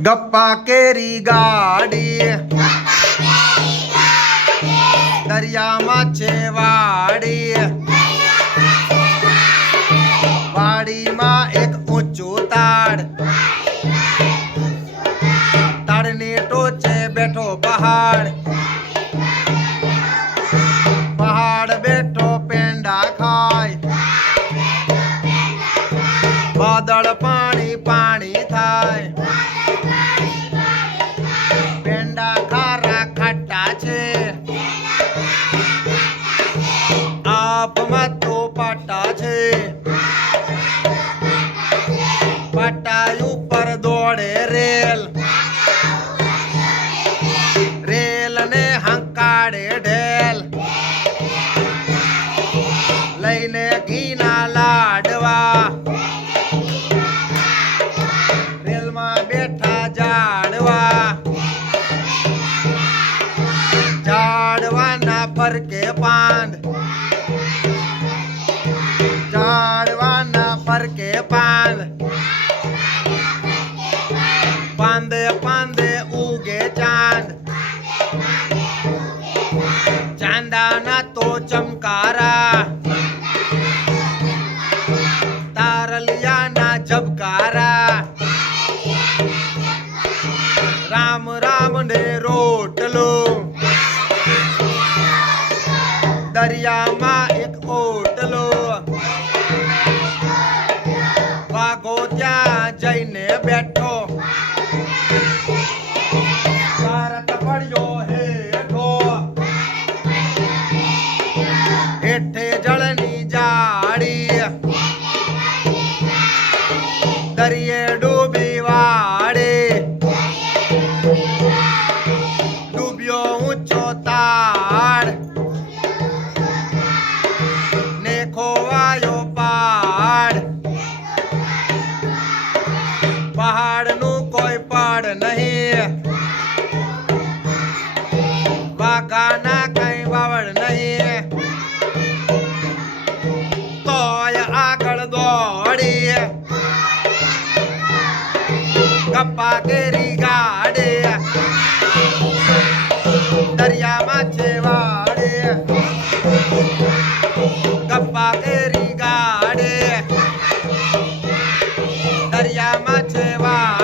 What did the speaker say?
ગપ્પા કેરી ગાડી. દરિયામાં છે વાડી. વાડીમાં એક ઊંચું તાડ. તાડની ટોચે બેઠો પહાડ. પહાડ બેઠો પેંડા ખાય. વાદળ પાણી પાણી આપમાં તો પાટા છે. પાટા ઉપર દોડે રેલ. રેલ ને હંકાડે ઢેલ. લઈને ઘીના લાડવા. રેલમાં બેઠા જાડવા ઝાડવાના ફરકે પાંદ. ફરકે પાંદ પાંદે પાંદે ઉગે ચાંદ ચાંદાના તો ચમકારા તારલિયાના ઝબકારા રામ રામ ને રોટલો દરિયામાં ભારત પડ્યો હેઠો હેઠે જળની જાડી દરિયે ડૂબી વાડે ડૂબ્યો ઊંચો તાડ. ને પાડ. પહાડનું கப்பா கரிகாடு தரியாமாச்சு வாடு. கப்பா கரிகாடு தரியாமாச்சு வாடு